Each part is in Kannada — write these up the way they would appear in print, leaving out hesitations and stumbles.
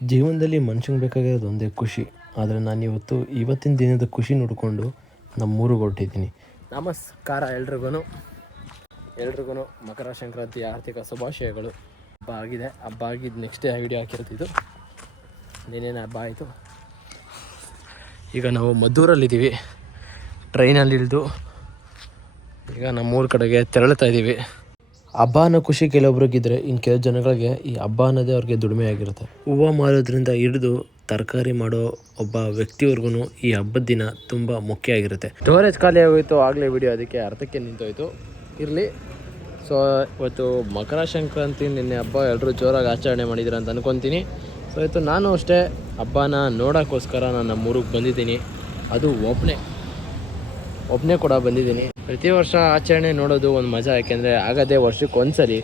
ಜೀವನದಲ್ಲಿ ಮನುಷ್ಯಂಗೆ ಬೇಕಾಗಿರೋದು ಒಂದೇ ಖುಷಿ. ಆದರೆ ನಾನು ಇವತ್ತಿನ ದಿನದ ಖುಷಿ ನೋಡಿಕೊಂಡು ನಮ್ಮೂರಿಗೆ ಹೊರಟಿದ್ದೀನಿ. ನಮಸ್ಕಾರ ಎಲ್ರಿಗೂ ಮಕರ ಸಂಕ್ರಾಂತಿ ಆರ್ಥಿಕ ಶುಭಾಶಯಗಳು. ಹಬ್ಬ ಆಗಿದ್ದು ನೆಕ್ಸ್ಟ್ ಡೇ ವಿಡಿಯೋ ಹಾಕಿರ್ತಿದ್ದು. ಇನ್ನೇನೇನು ಹಬ್ಬ ಆಯಿತು. ಈಗ ನಾವು ಮದ್ದೂರಲ್ಲಿದ್ದೀವಿ. ಟ್ರೈನಲ್ಲಿ ಇಳಿದು ಈಗ ನಮ್ಮೂರ ಕಡೆಗೆ ತೆರಳುತ್ತಾ ಇದ್ದೀವಿ. ಹಬ್ಬ ಅನ್ನೋ ಖುಷಿ ಕೆಲವೊಬ್ರಿಗಿದ್ರೆ ಇನ್ನು ಕೆಲವು ಜನಗಳಿಗೆ ಈ ಹಬ್ಬ ಅನ್ನೋದೇ ಅವ್ರಿಗೆ ದುಡಿಮೆ ಆಗಿರುತ್ತೆ. ಹೂವು ಮಾರೋದ್ರಿಂದ ಹಿಡಿದು ತರಕಾರಿ ಮಾಡೋ ಒಬ್ಬ ವ್ಯಕ್ತಿವರೆಗೂ ಈ ಹಬ್ಬದ ದಿನ ತುಂಬ ಮುಖ್ಯ ಆಗಿರುತ್ತೆ. ಸ್ಟೋರೇಜ್ ಖಾಲಿ ಆಗೋಯ್ತು ಆಗಲೇ ವಿಡಿಯೋ, ಅದಕ್ಕೆ ಅರ್ಧಕ್ಕೆ ನಿಂತೋಯ್ತು. ಇರಲಿ. ಸೊ ಇವತ್ತು ಮಕರ ಸಂಕ್ರಾಂತಿ, ನಿನ್ನೆ ಹಬ್ಬ ಎಲ್ಲರೂ ಜೋರಾಗಿ ಆಚರಣೆ ಮಾಡಿದ್ರು ಅಂತ ಅನ್ಕೊತೀನಿ. ಸೊ ಇವತ್ತು ನಾನು ಅಷ್ಟೇ ಹಬ್ಬನ ನೋಡೋಕ್ಕೋಸ್ಕರ ನಾನು ನಮ್ಮೂರಿಗೆ ಬಂದಿದ್ದೀನಿ. ಅದು ಒಬ್ಬನೇ ಕೂಡ ಬಂದಿದ್ದೀನಿ. ಪ್ರತಿ ವರ್ಷ ಆಚರಣೆ ನೋಡೋದು ಒಂದು ಮಜಾ, ಯಾಕೆಂದರೆ ಆಗದೇ ವರ್ಷಕ್ಕೆ ಒಂದ್ಸಲಿ.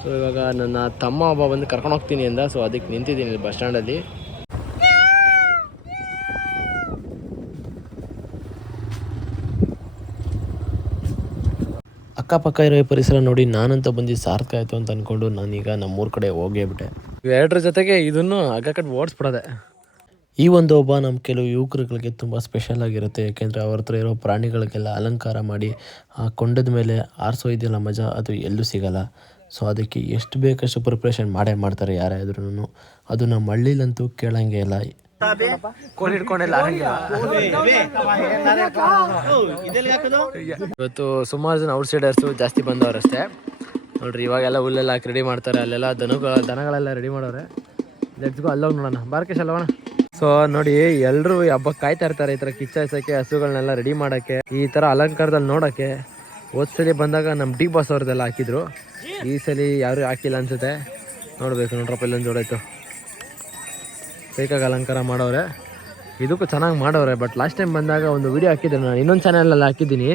ಸೊ ಇವಾಗ ನನ್ನ ತಮ್ಮ ಹಬ್ಬ ಬಂದು ಕರ್ಕೊಂಡು ಹೋಗ್ತೀನಿ ಅಂದ. ಸೊ ಅದಕ್ಕೆ ನಿಂತಿದ್ದೀನಿ ಬಸ್ ಸ್ಟ್ಯಾಂಡಲ್ಲಿ. ಅಕ್ಕಪಕ್ಕ ಇರೋ ಪರಿಸರ ನೋಡಿ ನಾನಂತ ಬಂದು ಸಾರ್ಥಕ ಆಯಿತು ಅಂತ ಅಂದ್ಕೊಂಡು ನಾನೀಗ ನಮ್ಮೂರ ಕಡೆ ಹೋಗೇಬಿಟ್ಟೆ. ಇವೆರಡರ ಜೊತೆಗೆ ಇದನ್ನು ಕಟ್ ಓಡಿಸ್ಬಿಡೋದೆ. ಈ ಒಂದು ಹಬ್ಬ ನಮ್ಮ ಕೆಲವು ಯುವಕರುಗಳಿಗೆ ತುಂಬ ಸ್ಪೆಷಲ್ ಆಗಿರುತ್ತೆ. ಯಾಕೆಂದರೆ ಅವ್ರ ಹತ್ರ ಇರೋ ಪ್ರಾಣಿಗಳಿಗೆಲ್ಲ ಅಲಂಕಾರ ಮಾಡಿ ಆ ಕೊಂಡದ ಮೇಲೆ ಆರಿಸೋ ಇದೆಯಲ್ಲ ಮಜಾ, ಅದು ಎಲ್ಲೂ ಸಿಗೋಲ್ಲ. ಸೊ ಅದಕ್ಕೆ ಎಷ್ಟು ಬೇಕಷ್ಟು ಪ್ರಿಪ್ರೇಷನ್ ಮಾಡ್ತಾರೆ ಯಾರೇ ಆದ್ರೂ. ಅದು ನಮ್ಮ ಹಳ್ಳಿಲಂತೂ ಕೇಳಂಗೆ ಇಲ್ಲ. ಇವತ್ತು ಸುಮಾರು ಜನ ಔಟ್ಸೈಡರ್ಸು ಜಾಸ್ತಿ ಬಂದವರಷ್ಟೇ ನೋಡ್ರಿ. ಇವಾಗೆಲ್ಲ ಹುಲ್ಲೆಲ್ಲ ಹಾಕಿ ರೆಡಿ ಮಾಡ್ತಾರೆ. ಅಲ್ಲೆಲ್ಲ ದನಗಳೆಲ್ಲ ರೆಡಿ ಮಾಡೋರೆ. ಲೆಟ್ಸ್ಗೋ ಅಲ್ಲೋಗಿ ನೋಡೋಣ. ಬಾರ್ಕೇಶ್ ಅಲ್ಲೋಣ. ಸೊ ನೋಡಿ, ಎಲ್ಲರೂ ಈ ಹಬ್ಬಕ್ಕೆ ಕಾಯ್ತಾ ಇರ್ತಾರೆ. ಈ ಥರ ಕಿಚ್ಚಾಯಿಸೋಕ್ಕೆ, ಹಸುಗಳನ್ನೆಲ್ಲ ರೆಡಿ ಮಾಡೋಕ್ಕೆ, ಈ ಥರ ಅಲಂಕಾರದಲ್ಲಿ ನೋಡೋಕ್ಕೆ. ಹೋದ್ಸಲಿ ಬಂದಾಗ ನಮ್ಮ ಡಿ ಬಾಸ್ ಅವ್ರದ್ದೆಲ್ಲ ಹಾಕಿದ್ರು. ಈ ಸಲ ಯಾರು ಹಾಕಿಲ್ಲ ಅನ್ಸುತ್ತೆ. ನೋಡಬೇಕು. ನೋಡ್ರಪ್ಪ ಇಲ್ಲೊಂದು ಜೋಡಾಯ್ತು. ಬೇಕಾಗಿ ಅಲಂಕಾರ ಮಾಡೋರೆ. ಇದಕ್ಕೂ ಚೆನ್ನಾಗಿ ಮಾಡೋರೆ. ಬಟ್ ಲಾಸ್ಟ್ ಟೈಮ್ ಬಂದಾಗ ಒಂದು ವಿಡಿಯೋ ಹಾಕಿದ್ದೆ ನಾನು, ಇನ್ನೊಂದು ಚಾನಲಲ್ಲಿ ಹಾಕಿದ್ದೀನಿ,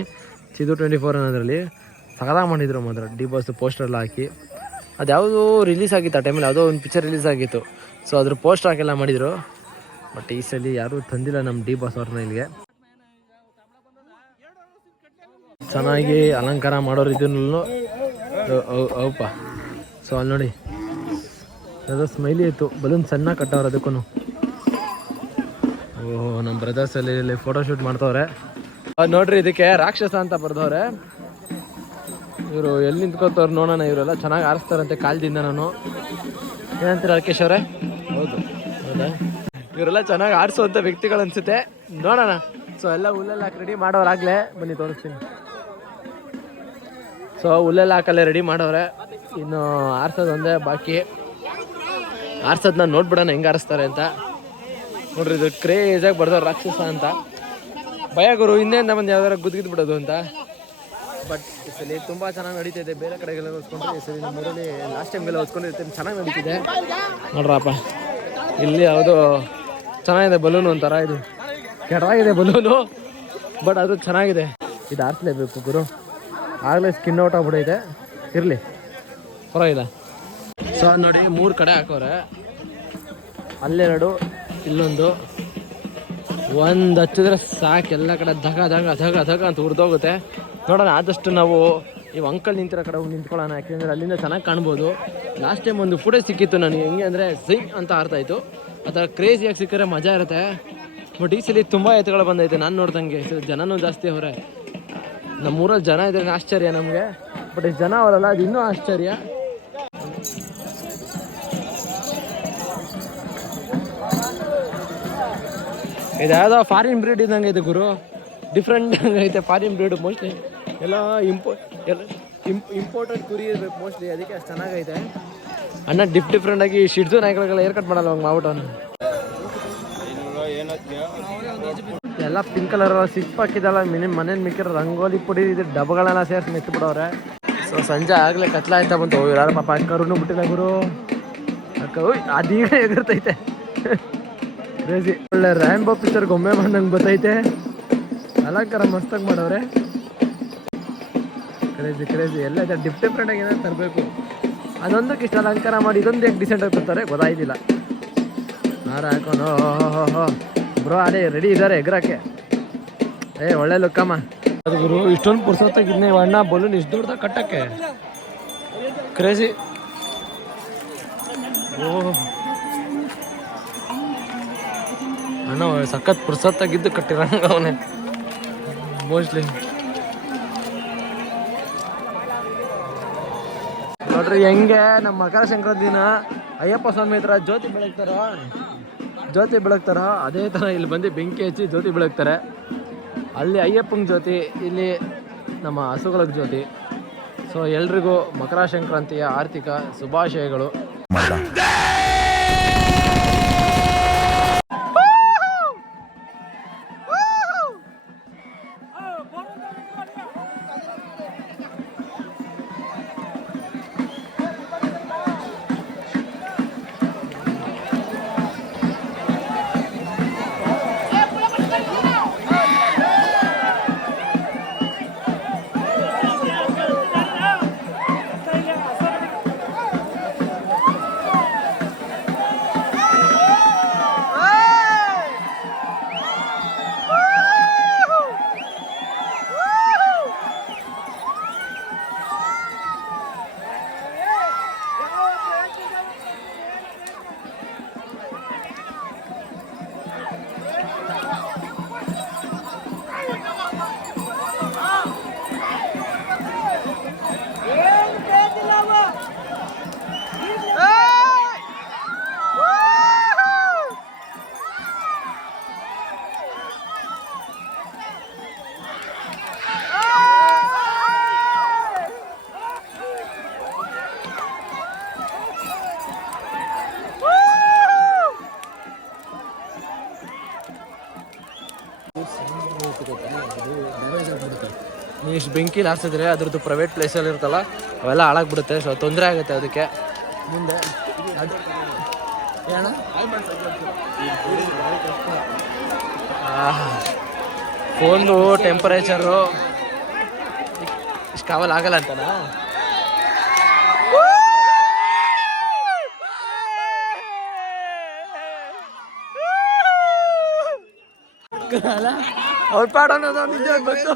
ಸಿದು 24 ಅನ್ನೋದ್ರಲ್ಲಿ. ಸಗದಾಗಿ ಮಾಡಿದ್ರು ಮಾತ್ರ ಡಿ ಬಾಸ್ ಪೋಸ್ಟರ್ಲ್ಲ ಹಾಕಿ. ಅದು ಯಾವುದೋ ರಿಲೀಸ್ ಆಗಿತ್ತು ಆ ಟೈಮಲ್ಲಿ, ಯಾವುದೋ ಒಂದು ಪಿಕ್ಚರ್ ರಿಲೀಸ್ ಆಗಿತ್ತು. ಸೊ ಅದ್ರ ಪೋಸ್ಟರ್ ಹಾಕೆಲ್ಲ ಮಾಡಿದರು. ಬಟ್ ಈ ಸಲ ಯಾರೂ ತಂದಿಲ್ಲ ನಮ್ಮ ಡಿ ಬಾಸ್ ಅವ್ರನ್ನ ಇಲ್ಲಿಗೆ. ಚೆನ್ನಾಗಿ ಅಲಂಕಾರ ಮಾಡೋರು ಇದನ್ನು ಅವಪ್ಪ. ಸೊ ಅಲ್ಲಿ ನೋಡಿ, ಅದು ಸ್ಮೈಲಿ ಇತ್ತು. ಬಲೂನ್ ಸಣ್ಣ ಕಟ್ಟವ್ರು ಅದಕ್ಕೂ. ಓಹ್, ನಮ್ಮ ಬ್ರದರ್ಸ್ ಅಲ್ಲಿ ಫೋಟೋಶೂಟ್ ಮಾಡ್ತವ್ರೆ. ನೋಡ್ರಿ, ಇದಕ್ಕೆ ರಾಕ್ಷಸ ಅಂತ ಬರ್ದವ್ರೆ. ಇವರು ಎಲ್ಲಿ ನಿಂತ್ಕೋತವ್ರು ನೋಡೋಣ. ಇವರೆಲ್ಲ ಚೆನ್ನಾಗಿ ಆರಿಸ್ತಾರಂತೆ ಕಾಲದಿಂದ. ನಾನು ಏನಂತೀರ ರಾಕೇಶ್ ಅವರೇ? ಹೌದಾ? ಇವರೆಲ್ಲ ಚೆನ್ನಾಗಿ ಆರಿಸುವಂಥ ವ್ಯಕ್ತಿಗಳು ಅನ್ಸುತ್ತೆ. ನೋಡೋಣ. ಸೊ ಎಲ್ಲ ಹುಲ್ಲೆಲ್ಲ ಹಾಕಿ ರೆಡಿ ಮಾಡೋರಾಗಲೇ ಬನ್ನಿ ತೋರಿಸ್ತೀನಿ. ಸೊ ಹುಲ್ಲೆಲ್ಲ ಹಾಕಲ್ಲೇ ರೆಡಿ ಮಾಡೋರೆ. ಇನ್ನು ಆರಿಸೋದು ಒಂದೇ ಬಾಕಿ. ಆರಿಸೋದನ್ನ ನೋಡ್ಬಿಡೋಣ ಹೆಂಗೆ ಆರಿಸ್ತಾರೆ ಅಂತ. ನೋಡ್ರಿ, ಇದು ಕ್ರೇಜಾಗಿ ಬರ್ದವ್ರು ರಾಕ್ಷಸ ಅಂತ. ಭಯ ಗುರು, ಹಿಂದೆಯಿಂದ ಬಂದು ಯಾವ್ದಾರ ಗುದ್ಗಿದ್ ಬಿಡೋದು ಅಂತ. ಬಟ್ ಈ ಸಲ ತುಂಬ ಚೆನ್ನಾಗಿ ನಡೀತಿದೆ. ಬೇರೆ ಕಡೆಗೆಲ್ಲ ಓದ್ಕೊಂಡ್ರೆ ಈ ಸಲ ನಮ್ಮೂರಲ್ಲಿ ಲಾಸ್ಟ್ ಟೈಮ್ಗೆಲ್ಲ ಓದ್ಕೊಂಡಿರ್ತೀನಿ. ಚೆನ್ನಾಗಿ ನಡೀತಿದೆ ನೋಡ್ರಪ್ಪ. ಇಲ್ಲಿ ಯಾವುದು ಚೆನ್ನಾಗಿದೆ ಬಲೂನು ಒಂಥರ. ಇದು ಕೆಡವಾಗಿದೆ ಬಲೂನು, ಬಟ್ ಅದು ಚೆನ್ನಾಗಿದೆ. ಇದು ಆರಿಸಲೇಬೇಕು ಗುರು. ಆಗಲೇ ಸ್ಕಿನ್ ಔಟ್ ಆಗ್ಬಿಡೈತೆ. ಇರಲಿ, ಪರವಾಗಿಲ್ಲ. ಸೊ ನೋಡಿ, 3 ಕಡೆ ಹಾಕೋರೆ. ಅಲ್ಲೆರಡು, ಇಲ್ಲೊಂದು. ಒಂದು ಹಚ್ಚಿದ್ರೆ ಸಾಕು, ಎಲ್ಲ ಕಡೆ ಧಗ ಅಂತ ಹುರಿದೋಗುತ್ತೆ. ನೋಡೋಣ, ಆದಷ್ಟು ನಾವು ಈ ಅಂಕಲ್ ನಿಂತಿರೋ ಕಡೆ ಹೋಗಿ ನಿಂತ್ಕೊಳ್ಳೋಣ. ಯಾಕೆಂದರೆ ಅಲ್ಲಿಂದ ಚೆನ್ನಾಗಿ ಕಾಣ್ಬೋದು. ಲಾಸ್ಟ್ ಟೈಮ್ ಒಂದು ಫುಟೇಜ್ ಸಿಕ್ಕಿತ್ತು ನನಗೆ. ಹೆಂಗೆ ಅಂದರೆ ಝೈ ಅಂತ ಆರ್ತಾಯಿತ್ತು. ಆ ಥರ ಕ್ರೇಜಿಯಾಗಿ ಸಿಕ್ಕರೆ ಮಜಾ ಇರುತ್ತೆ. ಬಟ್ ಈ ಸಲ ತುಂಬ ಎತ್ತುಗಳು ಬಂದೈತೆ ನಾನು ನೋಡ್ದಂಗೆ. ಜನನೂ ಜಾಸ್ತಿ ಅವರೇ. ನಮ್ಮೂರಲ್ಲಿ ಜನ ಇದ್ರೆ ಆಶ್ಚರ್ಯ ನಮಗೆ. ಬಟ್ ಈ ಜನ ಅವರಲ್ಲ, ಅದು ಇನ್ನೂ ಆಶ್ಚರ್ಯ. ಇದು ಯಾವುದೋ ಫಾರಿನ್ ಬ್ರೀಡ್ ಇದ್ದಂಗೆ ಇದೆ ಗುರು. ಡಿಫ್ರೆಂಟ್ ಐತೆ ಫಾರಿನ್ ಬ್ರೀಡ್. ಮೋಸ್ಟ್ಲಿ ಎಲ್ಲ ಇಂಪೋರ್ಟೆಡ್ ಕುರಿ ಇರಬೇಕು ಮೋಸ್ಟ್ಲಿ, ಅದಕ್ಕೆ ಅಷ್ಟು ಚೆನ್ನಾಗೈತೆ. ಅಣ್ಣ ಡಿಫ್ರೆಂಟಾಗಿ ಶಿಡ್ಸು ನಾಯಿಗಳಿಗೆಲ್ಲ ಏರ್ ಕಟ್ ಮಾಡಲ್ಲ ಹಂಗೆ ಮಾಡ್ಬಿಟ್ಟು. ಎಲ್ಲ ಪಿಂಕ್ ಕಲರ್ ಸಿಕ್ಸ್ ಹಾಕಿದಲ್ಲ. ಮನೇಲಿ ಮಿಕ್ಕಿರೋ ರಂಗೋಲಿ ಪುಡಿ ಇದು ಡಬ್ಬಗಳೆಲ್ಲ ಸೇರಿಸಿ ಮೆತ್ತಿಬಿಡವ್ರೆ. ಸೊ ಸಂಜೆ ಆಗಲೇ ಕತ್ಲಾಯ್ತಾ ಬಂತು. ಯಾರು ಪಾಪ ಅಕ್ಕರೂ ಬಿಟ್ಟಿಲ್ಲ ಗುರು. ಅಕ್ಕ ಅದೀಗ ಎದುರ್ತೈತೆ. ಕ್ರೇಜಿ. ಒಳ್ಳೆ ರ್ಯಾಂಬೋ ಪಿಕ್ಚರ್ ಗೊಂಬೆ ಬಂದಂಗೆ ಬರ್ತೈತೆ. ಅಲಂಕಾರ ಮಸ್ತಾಗಿ ಮಾಡವ್ರೆ. ಕ್ರೇಜಿ ಎಲ್ಲ ಇದೆ. ಡಿಫ್ರೆಂಟಾಗಿ ಏನಾದ್ರು ತರಬೇಕು. ಅದೊಂದಕ್ಕೆ ಇಷ್ಟ ಅಲಂಕಾರ ಮಾಡಿ ಇದೊಂದು ಯಾಕೆ ಡಿಸೆಂಟಾಗಿ ತರ್ತಾರೆ ಗೊತ್ತಾಯ್ತಿಲ್ಲ. ಹಾರ ಹಾಕೊಂಡು ಓಹೋ ಬ್ರೋ, ಅದೇ ರೆಡಿ ಇದ್ದಾರೆ ಎಗ್ರಕ್ಕೆ. ಒಳ್ಳೆ ಲುಕ್ಕಮ್ಮ ಅದು ಗುರು. ಇಷ್ಟೊಂದು ಪುರ್ಸೊತ್ತಾಗಿದ್ನೇ ಅಣ್ಣ ಬಲೂನ್ ಇಷ್ಟು ದೊಡ್ಡದಾಗ ಕಟ್ಟಕ್ಕೆ. ಕ್ರೇಜಿ. ಓಹ್ ಅಣ್ಣ ಸಖತ್ ಪುರ್ಸತ್ತಾಗಿದ್ದು ಕಟ್ಟಿರಂಗ ಅವನೇ ಮೋಸ್ಟ್ಲಿ. ನೋಡ್ರಿ ಹೆಂಗೆ ನಮ್ಮ ಮಕರ ಸಂಕ್ರಾಂತಿ ದಿನ ಅಯ್ಯಪ್ಪ ಸ್ವಾಮಿ ಹತ್ರ ಜ್ಯೋತಿ ಬೆಳಗ್ತಾರ ಅದೇ ಥರ ಇಲ್ಲಿ ಬಂದು ಬೆಂಕಿ ಹಚ್ಚಿ ಜ್ಯೋತಿ ಬೆಳಗ್ತಾರೆ. ಅಲ್ಲಿ ಅಯ್ಯಪ್ಪಂಗೆ ಜ್ಯೋತಿ, ಇಲ್ಲಿ ನಮ್ಮ ಹಸುಗಳಿಗೆ ಜ್ಯೋತಿ. ಸೊ ಎಲ್ರಿಗೂ ಮಕರ ಸಂಕ್ರಾಂತಿಯ ಆರ್ಥಿಕ ಶುಭಾಶಯಗಳು. ನೀವು ಇಷ್ಟು ಬೆಂಕಿಲಿ ಹಾರಿಸಿದ್ರೆ ಅದ್ರದ್ದು ಪ್ರೈವೇಟ್ ಪ್ಲೇಸಲ್ಲಿ ಇರುತ್ತಲ್ಲ ಅವೆಲ್ಲ ಹಾಳಾಗ್ಬಿಡುತ್ತೆ. ಸೊ ತೊಂದರೆ ಆಗುತ್ತೆ ಅದಕ್ಕೆ ಮುಂದೆ. ಅದು ಏನ ಫೋನು ಟೆಂಪರೇಚರು ಇಷ್ಟು ಕಾವಲ್ ಆಗಲ್ಲ ಅಂತನಾ? ಅವ್ರ ಪಾಡ ಅನ್ನೋದು ನಿಜ ಗೊತ್ತು.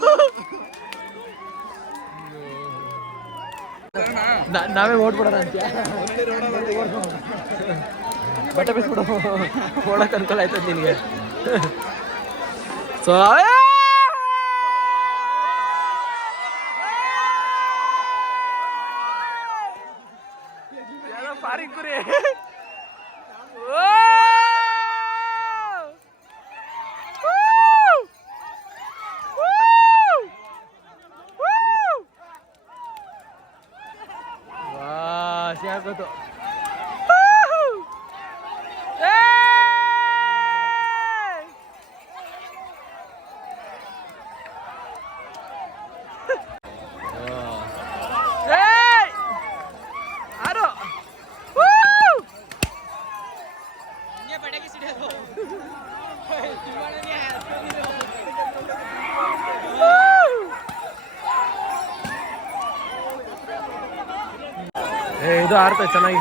ನಾವೇ ಓಡ್ಬಿಡೋಣ ಅಂತ ಬಟ್ಟೆ ಬಿಸ್ಬಿಡು ಓಡಕ್ಕೆ ಅನ್ಕೊಳ ಆಯ್ತದ ನಿನಗೆ. ಸೊ ಪಾರಿಕುರಿ ಆಗೋದು. ಇದು ಆಡ್ತದೆ ಚೆನ್ನಾಗಿ.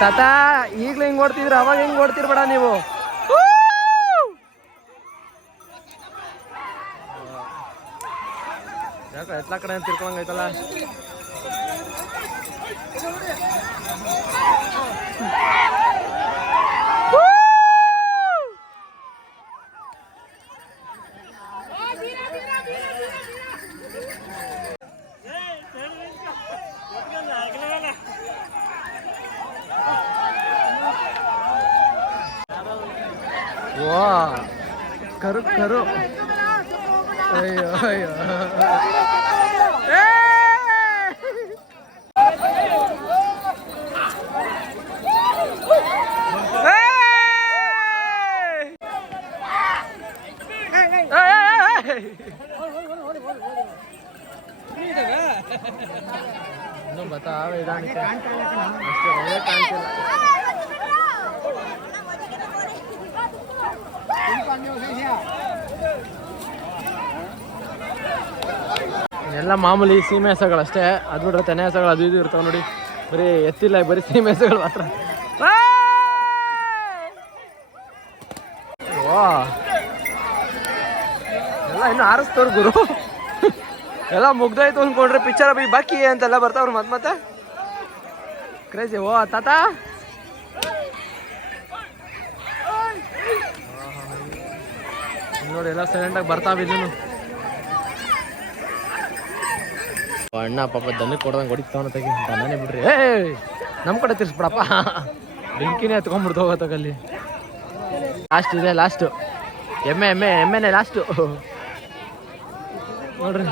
ತಾತ ಈಗ್ಲೂ ಹಿಂಗ್ ಓಡ್ತಿದ್ರ, ಅವಾಗ ಹೆಂಗ್ ಓಡ್ತಿರ್ಬೇಡ ನೀವು. ಯಾಕ ಎತ್ಲಾ ಕಡೆ ತಿರ್ಕೊಂಡೈತಲ್ಲ. ವಾ ಕರು ಕರು ಅಯ್ಯೋ ಅಯ್ಯೋ ಇನ್ನು ಬತ್ತಾವೆ ಇದಾನಿಕೆ ಅಷ್ಟೇ ಒಳ್ಳೆ ಕಾಣ್ತಿಲ್ಲ. ಎಲ್ಲ ಮಾಮೂಲಿ ಸೀಮೆ ಹಸಗಳಷ್ಟೇ, ಅದು ಬಿಟ್ರೆ ತೆನೆ ಹಸಗಳು ಅದು ಇದು ಇರ್ತಾವೆ ನೋಡಿ. ಬರೀ ಎತ್ತಿಲ್ಲ, ಬರೀ ಸೀಮೆ ಹಸಗಳು ಮಾತ್ರ. ಎಲ್ಲ ಇನ್ನು ಆರಿಸ್ತವ್ರು ಗುರು. ಎಲ್ಲ ಮುಗ್ದಾಯ್ತು ಅಂದ್ಕೊಂಡ್ರೆ ಪಿಕ್ಚರ್ ಅಭಿ ಬಾಕಿ ಅಂತೆಲ್ಲ ಬರ್ತಾವ್ರು ಮತ್ತೆ ಕ್ರೇಜಿ. ಓ ತಾತ ನೋಡಿ ಎಲ್ಲ ಸೈಲೆಂಟಾಗಿ ಬರ್ತಾವಿದ್ದೀನು. ಅಣ್ಣ ಪಾಪ ದನಕ್ಕೆ ಕೊಡ್ದಂಗೆ ಹೊಡಿತಾವನ ತೆಗಿ ದನೇ ಬಿಡ್ರಿ. ನಮ್ಮ ಕಡೆ ತಿರ್ಸ್ಬಿಡಪ್ಪ, ಬೆಂಕಿನೇ ಹತ್ಕೊಂಡ್ಬಿಡ್ತು ಹೋಗೋತಗಲ್ಲಿ. ಲಾಸ್ಟ್ ಇದೆ, ಲಾಸ್ಟು ಎಮ್ಮೆನೇ ಲಾಸ್ಟು ನೋಡ್ರಿ.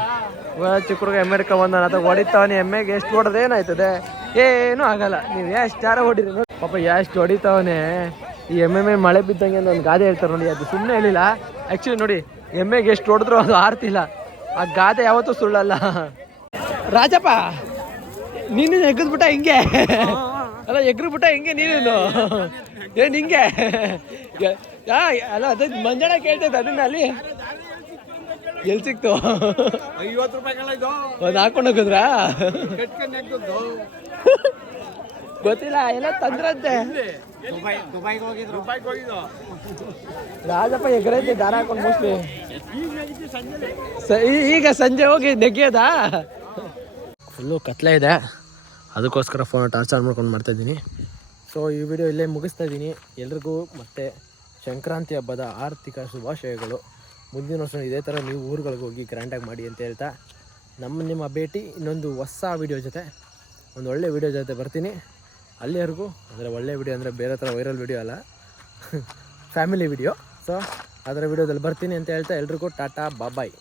ಚಿಕ್ಕರಿಗೆ ಎಮ್ಮೆ ಹಿಡ್ಕೊಂಬಂದಾನ ಅಥವಾ ಹೊಡಿತಾವನಿ. ಎಮ್ಮೆಗೆ ಎಷ್ಟು ಹೊಡೆದ್ರೆ ಏನಾಯ್ತದೆ? ಏನೂ ಆಗಲ್ಲ. ನೀವು ಎಷ್ಟು ಯಾರ ಹೊಡಿರಿ ನೋಡಿ ಪಾಪ, ಎಷ್ಟು ಹೊಡಿತಾವನೆ. ಈ ಎಮ್ಮೆ ಮೇಲೆ ಮಳೆ ಬಿದ್ದಂಗೆ ಒಂದು ಗಾದೆ ಹೇಳ್ತಾರೆ ನೋಡಿ, ಅದು ಸುಮ್ಮನೆ ಹೇಳಿಲ್ಲ. ಆ್ಯಕ್ಚುಲಿ ನೋಡಿ, ಎಮ್ಮೆಗೆ ಎಷ್ಟು ಹೊಡೆದ್ರು ಅದು ಆರ್ತಿಲ್ಲ. ಆ ಗಾದೆ ಯಾವತ್ತೂ ಸುಳ್ಳಲ್ಲ. ರಾಜಪ್ಪ ನೀನು ಎಗ್ಗಿದ್ಬಿಟ್ಟ ಹಿಂಗೆ ಅಲ್ಲ, ಎಗ್ರಿಬಿಟ್ಟ ಹಿಂಗೆ ನೀನು ಏನು ಹಿಂಗೆ ಅಲ್ಲ. ಅದೇ ಮಂಜಾಳ ಕೇಳ್ತೈತೆ ಅದನ್ನ ಅಲ್ಲಿ ಎಲ್ಲಿ ಸಿಕ್ತು? 50 ರೂಪಾಯಿಗಳಿದು ಒಂದು ಹಾಕೊಂಡು ಹೋಗಿದ್ರಾ? ಗೊತ್ತಿಲ್ಲ, ಎಲ್ಲ ತಂದ್ರಂತೆ. ರಾಜಪ್ಪ ಎಗ್ರೈತೆ ದಾರ ಹಾಕೊಂಡು ಮೋಸ್ಟ್ಲಿ. ಈಗ ಸಂಜೆ ಹೋಗಿ ನೆಗೆಯೋದಾ? ಫುಲ್ಲು ಕತ್ಲೆ ಇದೆ, ಅದಕ್ಕೋಸ್ಕರ ಫೋನ್ ಟಾರ್ಚ್ ಆನ್ ಮಾಡ್ಕೊಂಡು ಮಾಡ್ತಾಯಿದ್ದೀನಿ. ಸೊ ಈ ವಿಡಿಯೋ ಇಲ್ಲೇ ಮುಗಿಸ್ತಾ ಇದ್ದೀನಿ. ಎಲ್ರಿಗೂ ಮತ್ತೆ ಸಂಕ್ರಾಂತಿ ಹಬ್ಬದ ಆರ್ಥಿಕ ಶುಭಾಶಯಗಳು. ಮುಂದಿನ ವರ್ಷ ಇದೇ ಥರ ನೀವು ಊರುಗಳಿಗೆ ಹೋಗಿ ಗ್ರ್ಯಾಂಡಾಗಿ ಮಾಡಿ ಅಂತ ಹೇಳ್ತಾ, ನಿಮ್ಮ ಭೇಟಿ ಇನ್ನೊಂದು ಹೊಸ ವಿಡಿಯೋ ಜೊತೆ, ಒಂದು ಒಳ್ಳೆ ವಿಡಿಯೋ ಜೊತೆ ಬರ್ತೀನಿ. ಅಲ್ಲಿವರೆಗೂ ಅಂದರೆ ಒಳ್ಳೆ ವಿಡಿಯೋ ಅಂದರೆ ಬೇರೆ ಥರ ವೈರಲ್ ವಿಡಿಯೋ ಅಲ್ಲ, ಫ್ಯಾಮಿಲಿ ವಿಡಿಯೋ. ಸೊ ಅದರ ವಿಡಿಯೋದಲ್ಲಿ ಬರ್ತೀನಿ ಅಂತ ಹೇಳ್ತಾ ಎಲ್ರಿಗೂ ಟಾಟಾ ಬಾಯ್.